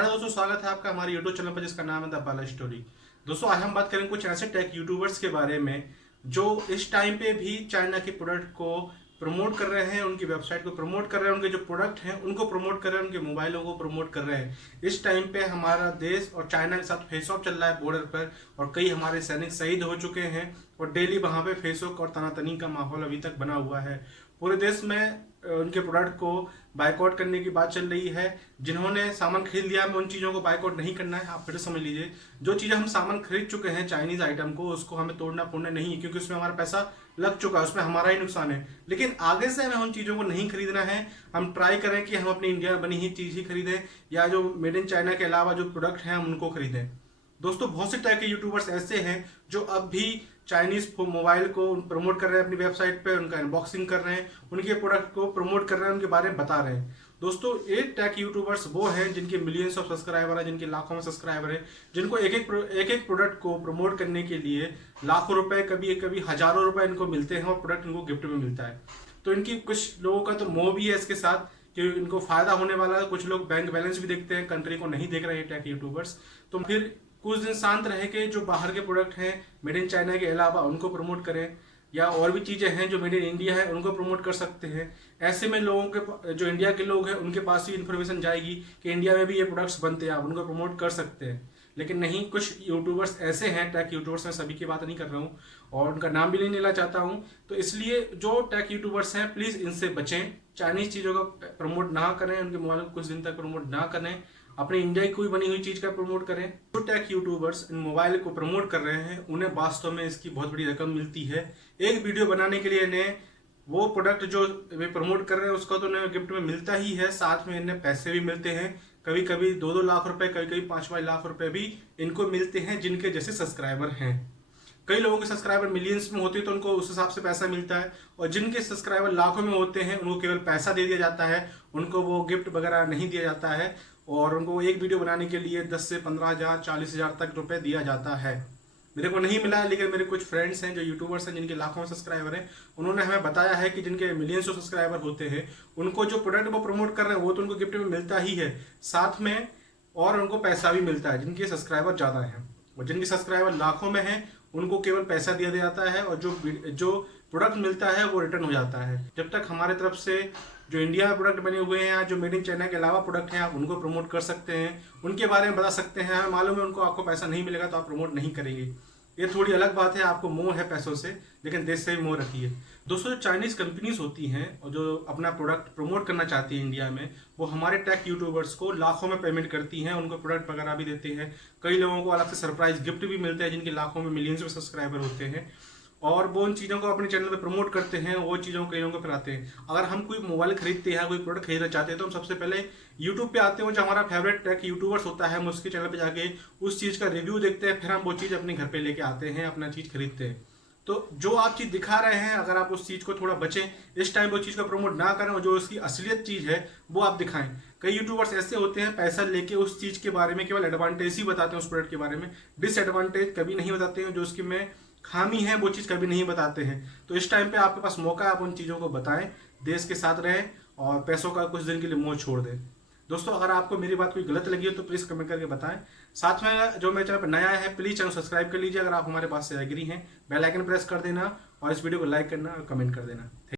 Hello दोस्तों, स्वागत है आपका हमारे यूट्यूब चैनल पर जिसका नाम है द बाला स्टोरी। दोस्तों, आज हम बात करेंगे कुछ ऐसे टेक यूट्यूबर्स के बारे में जो इस टाइम पे भी चाइना के प्रोडक्ट को प्रमोट कर रहे हैं, उनकी वेबसाइट को प्रमोट कर रहे हैं, उनके जो प्रोडक्ट हैं उनको प्रमोट कर रहे हैं, उनके मोबाइलों को प्रमोट कर रहे हैं। इस टाइम पे हमारा देश और चाइना के साथ फेस ऑफ चल रहा है बॉर्डर पर, और कई हमारे सैनिक शहीद हो चुके हैं और डेली वहां पे फेस ऑफ और तनातनी का माहौल अभी तक बना हुआ है। पूरे देश में उनके प्रोडक्ट को बाइकआउट करने की बात चल रही है। जिन्होंने सामान खरीद लिया, हमें उन चीज़ों को बाइकआउट नहीं करना है। आप फिर से समझ लीजिए, जो चीज़ें हम सामान खरीद चुके हैं चाइनीज आइटम को, उसको हमें तोड़ना फोड़ना नहीं है, क्योंकि उसमें हमारा पैसा लग चुका है, उसमें हमारा ही नुकसान है। लेकिन आगे से हमें उन चीज़ों को नहीं खरीदना है। हम ट्राई करें कि हम अपनी इंडिया बनी ही चीज़ ही खरीदें, या जो मेड इन चाइना के अलावा जो प्रोडक्ट हैं हम उनको खरीदें। दोस्तों, बहुत से टाइप के यूट्यूबर्स ऐसे हैं जो अब भी चाइनीज मोबाइल को प्रमोट कर रहे हैं अपनी वेबसाइट पे, उनका अनबॉक्सिंग कर रहे हैं, उनके प्रोडक्ट को प्रमोट कर रहे हैं, उनके बारे में बता रहे हैं। दोस्तों, ये टेक यूट्यूबर्स वो हैं जिनके मिलियंस ऑफ सब्सक्राइबर हैं, जिनके लाखों में सब्सक्राइबर हैं, जिनको एक एक प्रोडक्ट को प्रमोट करने के लिए लाखों रुपए, कभी कभी हजारों रुपए इनको मिलते हैं, और प्रोडक्ट इनको गिफ्ट में मिलता है। तो इनकी कुछ लोगों का तो मोह भी है इसके साथ कि इनको फायदा होने वाला है। कुछ लोग बैंक बैलेंस भी देखते हैं, कंट्री को नहीं देख रहे हैं टेक यूट्यूबर्स। तो फिर कुछ दिन शांत रह के जो बाहर के प्रोडक्ट हैं मेड इन चाइना के अलावा उनको प्रमोट करें, या और भी चीज़ें हैं जो मेड इन इंडिया है उनको प्रमोट कर सकते हैं। ऐसे में लोगों के जो इंडिया के लोग हैं उनके पास ही इन्फॉर्मेशन जाएगी कि इंडिया में भी ये प्रोडक्ट्स बनते हैं, आप उनको प्रमोट कर सकते हैं। लेकिन नहीं, कुछ यूट्यूबर्स ऐसे हैं, टेक यूट्यूबर्स, मैं सभी की बात नहीं कर रहा हूँ और उनका नाम भी नहीं लेना चाहता हूँ। तो इसलिए जो टेक यूट्यूबर्स हैं प्लीज़ इनसे बचें, चाइनीज चीज़ों का प्रमोट ना करें, उनके मोबाइल को कुछ दिन तक प्रमोट ना करें, अपनी इंडिया की कोई बनी हुई चीज का प्रमोट करें। जो टेक यूट्यूबर्स इन मोबाइल को प्रमोट कर रहे हैं उन्हें वास्तव में इसकी बहुत बड़ी रकम मिलती है। एक वीडियो बनाने के लिए इन्हें वो प्रोडक्ट जो वे प्रमोट कर रहे हैं उसका तो उन्हें गिफ्ट में मिलता ही है, साथ में इन्हें पैसे भी मिलते हैं। कभी कभी 2-2 लाख रुपए, कभी कभी 5-5 लाख रुपए भी इनको मिलते हैं जिनके जैसे सब्सक्राइबर हैं। कई लोगों के सब्सक्राइबर मिलियंस में होते हैं तो उनको उस हिसाब से पैसा मिलता है, और जिनके सब्सक्राइबर लाखों में होते हैं उनको केवल पैसा दे दिया जाता है, उनको वो गिफ्ट वगैरह नहीं दिया जाता है। और उनको एक वीडियो बनाने के लिए 10 से 15,000 40,000 तक रुपए दिया जाता है। मेरे को नहीं मिला है, लेकिन मेरे कुछ फ्रेंड्स हैं जो यूट्यूबर्स हैं जिनके लाखों में सब्सक्राइबर हैं, उन्होंने हमें बताया है कि जिनके मिलियंस ऑफ सब्सक्राइबर होते हैं उनको जो प्रोडक्ट वो प्रमोट कर रहे हैं वो तो उनको गिफ्ट में मिलता ही है, साथ में और उनको पैसा भी मिलता है जिनके सब्सक्राइबर ज़्यादा हैं। और जिनके सब्सक्राइबर लाखों में हैं उनको केवल पैसा दिया जाता है, और जो प्रोडक्ट मिलता है वो रिटर्न हो जाता है। जब तक हमारे तरफ से जो इंडिया में प्रोडक्ट बने हुए हैं या जो मेड इन चाइना के अलावा प्रोडक्ट हैं आप उनको प्रमोट कर सकते हैं, उनके बारे में बता सकते हैं। हमें मालूम है उनको आपको पैसा नहीं मिलेगा तो आप प्रमोट नहीं करेंगे, ये थोड़ी अलग बात है। आपको मोह है पैसों से, लेकिन देश से भी मोह रखिए। दोस्तों, जो चाइनीज कंपनीज होती हैं और जो अपना प्रोडक्ट प्रमोट करना चाहती है इंडिया में, वो हमारे टेक यूट्यूबर्स को लाखों में पेमेंट करती हैं, उनको प्रोडक्ट वगैरह भी देते हैं। कई लोगों को अलग से सरप्राइज गिफ्ट भी मिलते हैं जिनके लाखों में मिलियंस में सब्सक्राइबर होते हैं, और वो उन चीज़ों को अपने चैनल पे प्रमोट करते हैं, वो चीज़ों को कई लोगों को फिराते हैं। अगर हम कोई मोबाइल खरीदते हैं, कोई प्रोडक्ट खरीदना चाहते हैं, तो हम सबसे पहले यूट्यूब पे आते हैं, जो हमारा फेवरेट टेक यूट्यूबर्स होता है, हम उसके चैनल पे जाके उस चीज़ का रिव्यू देखते हैं, फिर हम वो चीज़ अपने घर पे लेके आते हैं, अपना चीज़ खरीदते हैं। तो जो आप चीज़ दिखा रहे हैं, अगर आप उस चीज़ को थोड़ा बचें, इस टाइम वो चीज़ को प्रमोट ना करें, और जो उसकी असलियत चीज़ है वो आप दिखाएं। कई यूट्यूबर्स ऐसे होते हैं पैसा लेके उस चीज़ के बारे में केवल एडवांटेज ही बताते हैं, उस प्रोडक्ट के बारे में डिसएडवांटेज कभी नहीं बताते हैं, जो उसकी में खामी है वो चीज़ कभी नहीं बताते हैं। तो इस टाइम पे आपके पास मौका है, आप उन चीज़ों को बताएं, देश के साथ रहें और पैसों का कुछ दिन के लिए मोह छोड़ दें। दोस्तों, अगर आपको मेरी बात कोई गलत लगी हो तो प्लीज़ कमेंट करके बताएं। साथ में जो मेरे चैनल पर नया है प्लीज़ चैनल सब्सक्राइब कर लीजिए। अगर आप हमारे बात से एग्री हैं, बेल आइकन प्रेस कर देना और इस वीडियो को लाइक करना और कमेंट कर देना।